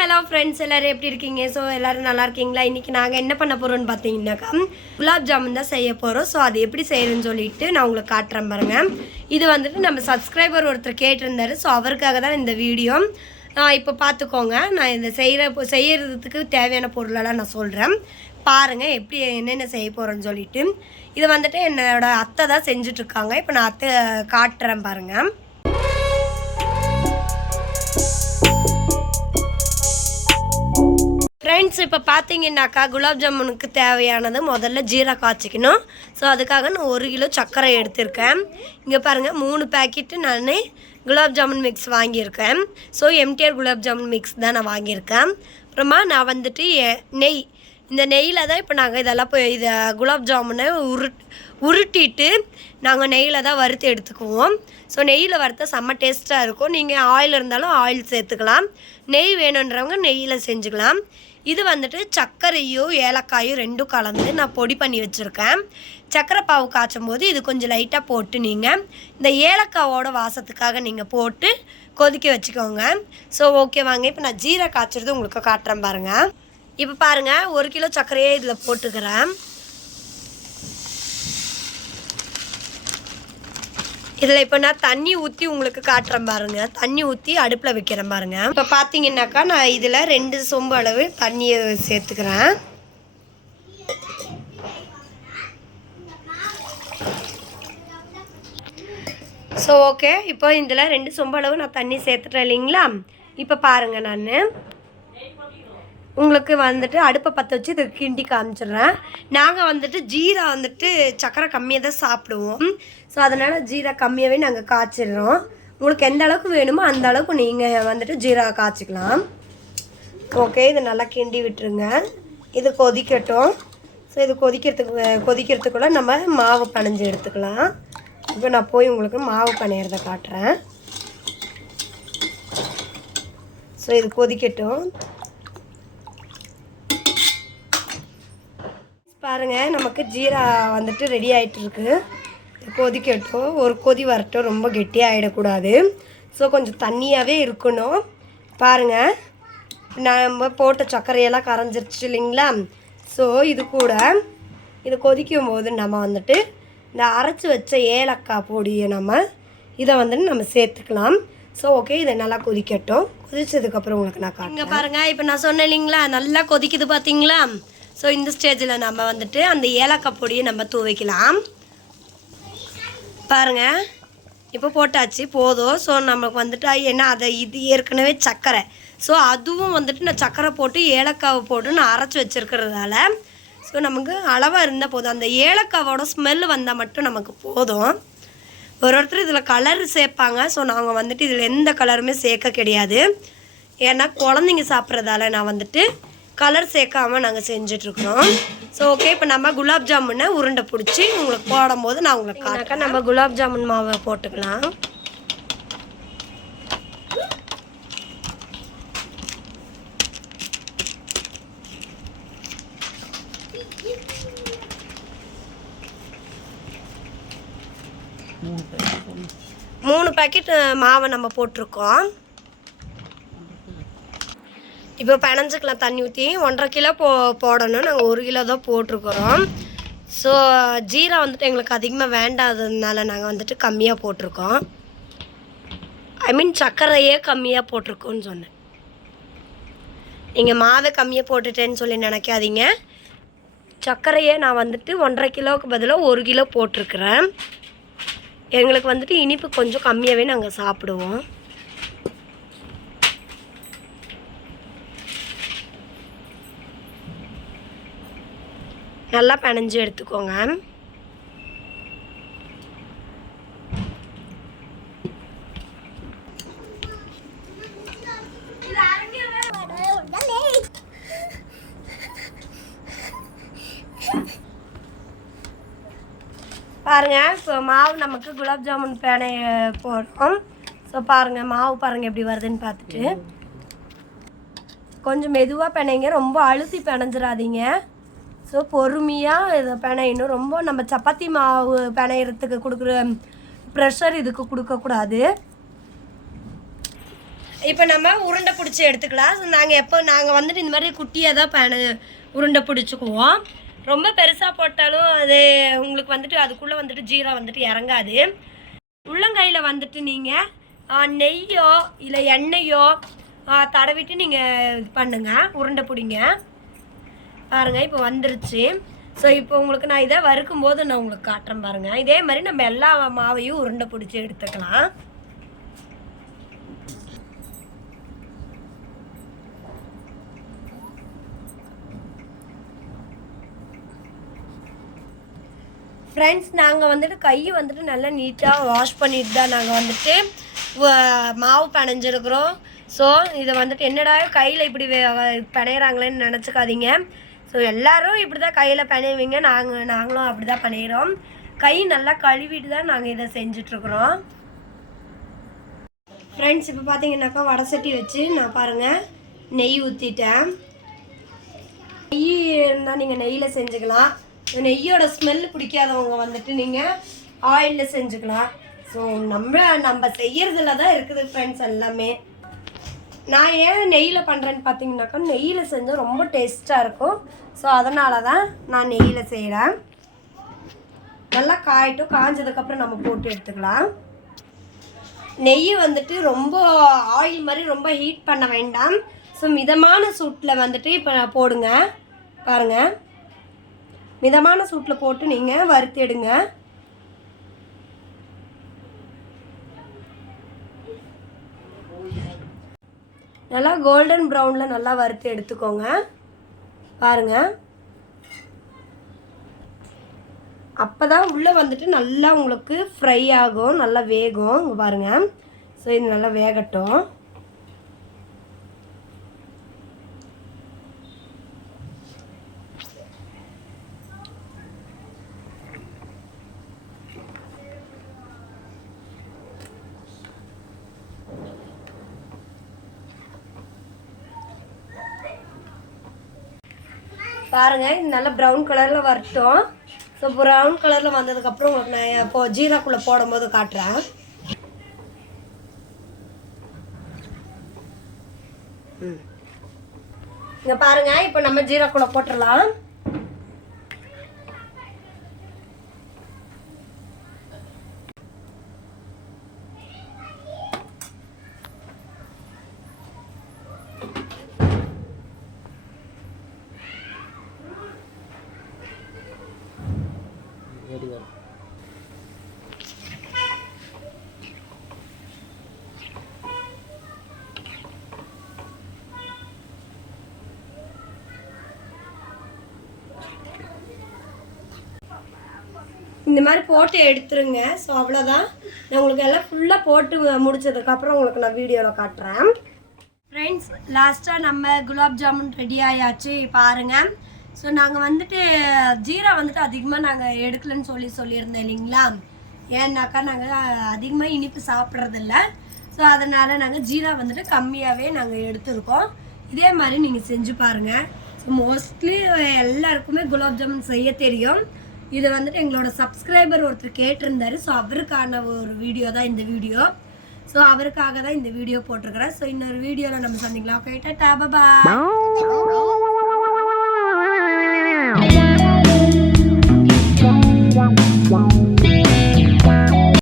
Hello friends, எல்லோரும் எப்படி இருக்கீங்க? ஸோ எல்லோரும் நல்லா இருக்கீங்களா? இன்றைக்கி நாங்கள் என்ன பண்ண போகிறோம்னு பார்த்தீங்கன்னாக்கா குலாப் ஜாமுன் தான் செய்ய போகிறோம். ஸோ அது எப்படி செய்யணும்னு சொல்லிட்டு நான் உங்களுக்கு காட்டுறேன் பாருங்கள். இது வந்துட்டு நம்ம சப்ஸ்கிரைபர் ஒருத்தர் கேட்டிருந்தாரு. ஸோ அவருக்காக தான் இந்த வீடியோ. இப்போ பார்த்துக்கோங்க, நான் இந்த செய்கிறதுக்கு தேவையான பொருளெல்லாம் நான் சொல்கிறேன். பாருங்கள் எப்படி என்னென்ன செய்ய போகிறேன்னு சொல்லிட்டு. இதை வந்துட்டு என்னோடய அத்தை தான் செஞ்சிட்ருக்காங்க. இப்போ நான் அத்தை காட்டுறேன் பாருங்கள். ஃப்ரெண்ட்ஸ், இப்போ பார்த்தீங்கன்னாக்கா குலாப் ஜாமுனுக்கு தேவையானது முதல்ல ஜீரா காய்ச்சிக்கணும். ஸோ அதுக்காக நான் 1 கிலோ சர்க்கரை எடுத்திருக்கேன். இங்கே பாருங்கள், 3 பேக்கெட்டு நான் குலாப் ஜாமுன் மிக்ஸ் வாங்கியிருக்கேன். So MTR gulab jamun mix தான் நான் வாங்கியிருக்கேன். அப்புறமா நான் வந்துட்டு நெய், இந்த நெய்யில் தான் இப்போ நாங்கள் இதெல்லாம் இதை குலாப் ஜாமுனை உருட்டிட்டு நாங்கள் நெய்யில் தான் வறுத்து எடுத்துக்குவோம். ஸோ நெய்யில் வறுத்த செம்ம டேஸ்ட்டாக இருக்கும். நீங்கள் ஆயில் இருந்தாலும் ஆயில் சேர்த்துக்கலாம், நெய் வேணுன்றவங்க நெய்யில் செஞ்சுக்கலாம். இது வந்துட்டு சர்க்கரையும் ஏலக்காயும் ரெண்டும் கலந்து நான் பொடி பண்ணி வச்சுருக்கேன். சர்க்கரை பாவு காய்ச்சும் போது இது கொஞ்சம் லைட்டாக போட்டு நீங்கள் இந்த ஏலக்காவோட வாசத்துக்காக நீங்கள் போட்டு கொதிக்க வச்சுக்கோங்க. ஸோ ஓகே, வாங்க இப்போ நான் ஜீரா காய்ச்சறது உங்களுக்கு காட்டுறேன் பாருங்கள். இப்போ பாருங்கள், 1 கிலோ சர்க்கரையே இதில் போட்டுக்கிறேன். இதில் இப்போ நான் தண்ணி ஊற்றி உங்களுக்கு காட்டுறேன் பாருங்கள். தண்ணி ஊற்றி அடுப்பில் வைக்கிறேன் பாருங்கள். இப்போ பார்த்தீங்கன்னாக்கா நான் இதில் 2 சொம்பு அளவு தண்ணியை சேர்த்துக்கிறேன். ஸோ ஓகே, இப்போ இதில் 2 சொம்பு அளவு நான் தண்ணி சேர்த்துட்டேன் இல்லைங்களா? இப்போ பாருங்கள், நான் உங்களுக்கு வந்துட்டு அடுப்பை பற்ற வச்சு இதை கிண்டி காமிச்சிடுறேன். நாங்கள் வந்துட்டு ஜீரா வந்துட்டு சக்கரை கம்மியாக தான் சாப்பிடுவோம். ஸோ அதனால் ஜீரா கம்மியாகவே நாங்கள் காய்ச்சிடுறோம். உங்களுக்கு எந்த அளவுக்கு வேணுமோ அந்த அளவுக்கு நீங்கள் வந்துட்டு ஜீரா காய்ச்சிக்கலாம். ஓகே, இது நல்லா கிண்டி விட்டுருங்க. இது கொதிக்கட்டும். ஸோ இது கொதிக்கிறதுக்குள்ளே நம்ம மாவு பனைஞ்சு எடுத்துக்கலாம். இப்போ நான் போய் உங்களுக்கு மாவு பனையிறதை காட்டுறேன். ஸோ இது கொதிக்கட்டும். பாருங்கள், நமக்கு ஜீரா வந்துட்டு ரெடி ஆகிட்டுருக்கு. கொதிக்கட்டும், ஒரு கொதி வரட்டும். ரொம்ப கெட்டியாக ஆகிடக்கூடாது. ஸோ கொஞ்சம் தண்ணியாகவே இருக்கணும். பாருங்கள், நம்ம போட்ட சர்க்கரையெல்லாம் கரைஞ்சிருச்சு இல்லைங்களா? ஸோ இது கூட இது கொதிக்கும் போது நம்ம வந்துட்டு இந்த அரைச்சி வச்ச ஏலக்காய் பொடியை இதை வந்துட்டு நம்ம சேர்த்துக்கலாம். ஸோ ஓகே, இதை நல்லா கொதிக்கட்டும். கொதிச்சதுக்கப்புறம் உங்களுக்கு நான் காட்டுறேன். இங்கே பாருங்கள், இப்போ நான் சொன்னேன் இல்லைங்களா, நல்லா கொதிக்குது பார்த்தீங்களா? ஸோ இந்த ஸ்டேஜில் நம்ம வந்துட்டு அந்த ஏலக்காய் பொடியை நம்ம தூவிக்கலாம். பாருங்கள், இப்போ போட்டாச்சு, போதும். ஸோ நமக்கு வந்துட்டு ஏன்னா இது ஏற்கனவே சர்க்கரை. ஸோ அதுவும் வந்துட்டு நான் சர்க்கரை போட்டு ஏலக்காவை போட்டு நான் அரைச்சி வச்சுருக்கிறதால ஸோ நமக்கு அளவாக இருந்தால் போதும். அந்த ஏலக்காவோட ஸ்மெல்லு வந்தால் மட்டும் நமக்கு போதும். ஒருத்தர் இதில் கலர் சேர்ப்பாங்க. ஸோ நாங்கள் வந்துட்டு இதில் எந்த கலருமே சேர்க்க கிடையாது. ஏன்னா குழந்தைங்க சாப்பிட்றதால நான் வந்துட்டு கலர் சேர்க்காமல் நாங்கள் செஞ்சிட்ருக்குறோம். ஸோ ஓகே, இப்போ நம்ம குலாப் ஜாமுனை உருண்டை பிடிச்சி உங்களுக்கு போடும்போது நான் உங்களுக்கு காட்டுறேன். நம்ம குலாப் ஜாமுன் மாவை போட்டுக்கலாம். மூணு பேக்கெட் மாவை நம்ம போட்டிருக்கோம். இப்போ பிணைஞ்சிக்கலாம் தண்ணி ஊற்றி. 1.5 கிலோ போடணும். நாங்கள் 1 கிலோ தான் போட்டிருக்கிறோம். ஸோ ஜீரா வந்துட்டு எங்களுக்கு அதிகமாக வேண்டாததுனால நாங்கள் வந்துட்டு கம்மியாக போட்டிருக்கோம். ஐ மீன் சர்க்கரையே கம்மியாக போட்டிருக்கோன்னு சொன்னேன். நீங்கள் மாவை கம்மியாக போட்டுட்டேன்னு சொல்லி நினைக்காதீங்க. சர்க்கரையே நான் வந்துட்டு 1.5 கிலோவுக்கு பதிலாக 1 கிலோ போட்டிருக்கிறேன். எங்களுக்கு வந்துட்டு இனிப்பு கொஞ்சம் கம்மியாகவே நாங்கள் சாப்பிடுவோம். நல்லா பிணைஞ்சு எடுத்துக்கோங்க. பாருங்கள், இப்போ மாவு நமக்கு குலாப் ஜாமுன் பேனை போடுறோம். ஸோ பாருங்கள், மாவு பாருங்கள் எப்படி வருதுன்னு பார்த்துட்டு கொஞ்சம் மெதுவாக பிணைங்க, ரொம்ப அழுத்தி பிணைஞ்சிடாதீங்க. ஸோ பொறுமையாக இதை பிணையணும். ரொம்ப நம்ம சப்பாத்தி மாவு பிணையறதுக்கு கொடுக்குற ப்ரெஷர் இதுக்கு கொடுக்கக்கூடாது. இப்போ நம்ம உருண்டை பிடிச்சி எடுத்துக்கலாம். ஸோ நாங்கள் வந்துட்டு இந்த மாதிரி குட்டியாக தான் உருண்டை பிடிச்சிக்குவோம். ரொம்ப பெருசாக போட்டாலும் அது உங்களுக்கு வந்துட்டு அதுக்குள்ளே வந்துட்டு ஜீரா வந்துட்டு இறங்காது. உள்ளங்கையில் வந்துட்டு நீங்கள் நெய்யோ இல்லை எண்ணெயோ தடவிட்டு நீங்கள் இது பண்ணுங்கள், உருண்டை பிடிங்க. பாருங்கள் இப்போ வந்துருச்சு. ஸோ இப்போ உங்களுக்கு நான் இதை வறுக்கும்போது நான் உங்களுக்கு காட்டுறேன் பாருங்கள். இதே மாதிரி நம்ம எல்லா மாவையும் உருண்டை பிடிச்சி எடுத்துக்கலாம். ஃப்ரெண்ட்ஸ், நாங்கள் வந்துட்டு கையை வந்துட்டு நல்லா நீட்டாக வாஷ் பண்ணிட்டு தான் நாங்கள் வந்துட்டு மாவு பிணைஞ்சிருக்கிறோம். ஸோ இதை வந்துட்டு என்னடா கையில் இப்படி பிணையிறாங்களேன்னு நினச்சிக்காதீங்க. ஸோ எல்லோரும் இப்படி தான் கையில் பிணைவீங்க, நாங்களும் அப்படி தான் பிணையிறோம். கை நல்லா கழுவிட்டு தான் நாங்கள் இதை செஞ்சிட்ருக்குறோம். ஃப்ரெண்ட்ஸ், இப்போ பார்த்தீங்கன்னாக்கா வடை சட்டி வச்சு நான் பாருங்கள் நெய் ஊற்றிட்டேன். நெய் இருந்தால் நீங்கள் நெய்யில் செஞ்சுக்கலாம். நெய்யோட ஸ்மெல் பிடிக்காதவங்க வந்துட்டு நீங்கள் ஆயிலில் செஞ்சுக்கலாம். ஸோ நம்ம செய்யறதுல தான் இருக்குது ஃப்ரெண்ட்ஸ் எல்லாமே. நான் ஏன் நெய்யில் பண்ணுறேன்னு பார்த்தீங்கன்னாக்கா நெய்யில் செஞ்சால் ரொம்ப டேஸ்ட்டாக இருக்கும். ஸோ அதனால தான் நான் நெய்யில் செய்கிறேன். நல்லா காயட்டும், காஞ்சதுக்கப்புறம் நம்ம போட்டு எடுத்துக்கலாம். நெய் வந்துட்டு ரொம்ப ஆயில் மாதிரி ரொம்ப ஹீட் பண்ண வேண்டாம். ஸோ மிதமான சூட்டில் வந்துட்டு இப்போ போடுங்க. பாருங்கள், மிதமான சூட்டில் போட்டு நீங்கள் வறுத்து எடுங்க. நல்லா கோல்டன் ப்ரௌனில் நல்லா வறுத்து எடுத்துக்கோங்க. பாருங்கள், அப்போ தான் உள்ளே வந்துட்டு நல்லா உங்களுக்கு ஃப்ரை ஆகும், நல்லா வேகும். இங்கே பாருங்கள். ஸோ இது நல்லா வேகட்டும். பாருங்கள், இது நல்லா ப்ரௌன் கலரில் வரட்டும். ஸோ ப்ரௌன் கலரில் வந்ததுக்கப்புறம் உங்களுக்கு நான் இப்போது ஜீராக்குள்ளே போடும்போது காட்டுறேன். இங்கே பாருங்கள், இப்போ நம்ம ஜீராக்குள்ளே போட்டுடலாம். இந்த மாதிரி போட்டு எடுத்துருங்க. ஸோ அவ்வளோதான். நான் உங்களுக்கு எல்லாம் ஃபுல்லாக போட்டு முடிச்சதுக்கப்புறம் உங்களுக்கு நான் வீடியோவில் காட்டுறேன். ஃப்ரெண்ட்ஸ், லாஸ்ட்டாக நம்ம குலாப் ஜாமுன் ரெடி ஆயாச்சு பாருங்கள். ஸோ நாங்கள் வந்துட்டு ஜீரா வந்துட்டு அதிகமாக நாங்கள் எடுக்கலன்னு சொல்லியிருந்தேன் இல்லைங்களா. ஏன்னாக்கா நாங்கள் அதிகமாக இனிப்பு சாப்பிட்றதில்ல. ஸோ அதனால் நாங்கள் ஜீரா வந்துட்டு கம்மியாகவே நாங்கள் எடுத்துருக்கோம். இதே மாதிரி நீங்கள் செஞ்சு பாருங்கள். ஸோ மோஸ்ட்லி எல்லாருக்குமே குலாப் ஜாமுன் செய்ய தெரியும். இது வந்துட்டு எங்களோட சப்ஸ்கிரைபர் ஒருத்தர் கேட்டிருந்தாரு. ஸோ அவருக்கான ஒரு வீடியோ தான் இந்த வீடியோ. ஸோ அவருக்காக தான் இந்த வீடியோ போட்டிருக்கிறேன். ஸோ இன்னொரு வீடியோவில் நம்ம சந்திக்கலாம். Okay, tata, by.